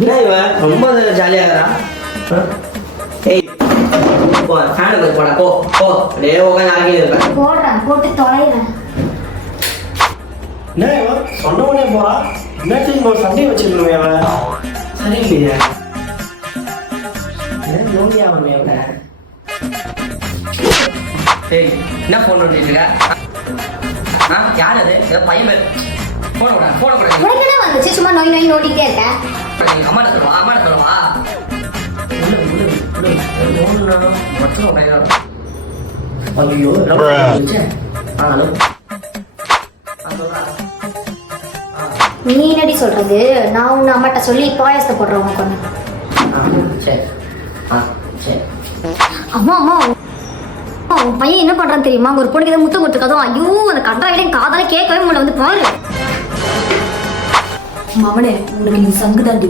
என்ன இவன் ரொம்ப ஜாலியாக இருக்கிறான். ஏய் போ ஃபேனு போய் போடா, போ போ அப்படியே உட்காந்து ஆகியே இருப்பேன். போடுறேன், போட்டு தொலைகிறேன். என்ன இவன் சொன்ன உடனே போறான். என்னத்துக்கு ஒரு சண்டையை வச்சிருக்கணும் அவன். சரி இல்லையா என்ன நோண்டியா அவன் அவனை. ஏய் என்ன ஃபோன் நோண்டிட்டு இருக்க? யார் அது? ஏதோ பையன் பேர். ஃபோன் கூட ஃபோனை கூட உனக்கு என்ன வந்துச்சு? சும்மா நோய் நோய் நோண்டிட்டே இருக்கேன். அம்மாட்ட சொல்லுவா, அம்மாட்ட சொல்லுவா. ஐயோ ஹலோ நீ என்னடி சொல்றது? நான் உன்னை அம்மாட்ட சொல்லி பாயசத்தை போடுறவங்க கொண்டு. சரி சரி. அம்மா அம்மா உன் பையன் என்ன பண்றான்னு தெரியுமா? ஒரு பொண்ணுக்கு ஏதோ முத்தம் கொடுத்துருக்காதோ. ஐயோ அந்த கண்டாவிட காதால கேட்கவே முடியல. வந்து பாரு மவனே, உனக்கு நீ சங்குதாண்டி.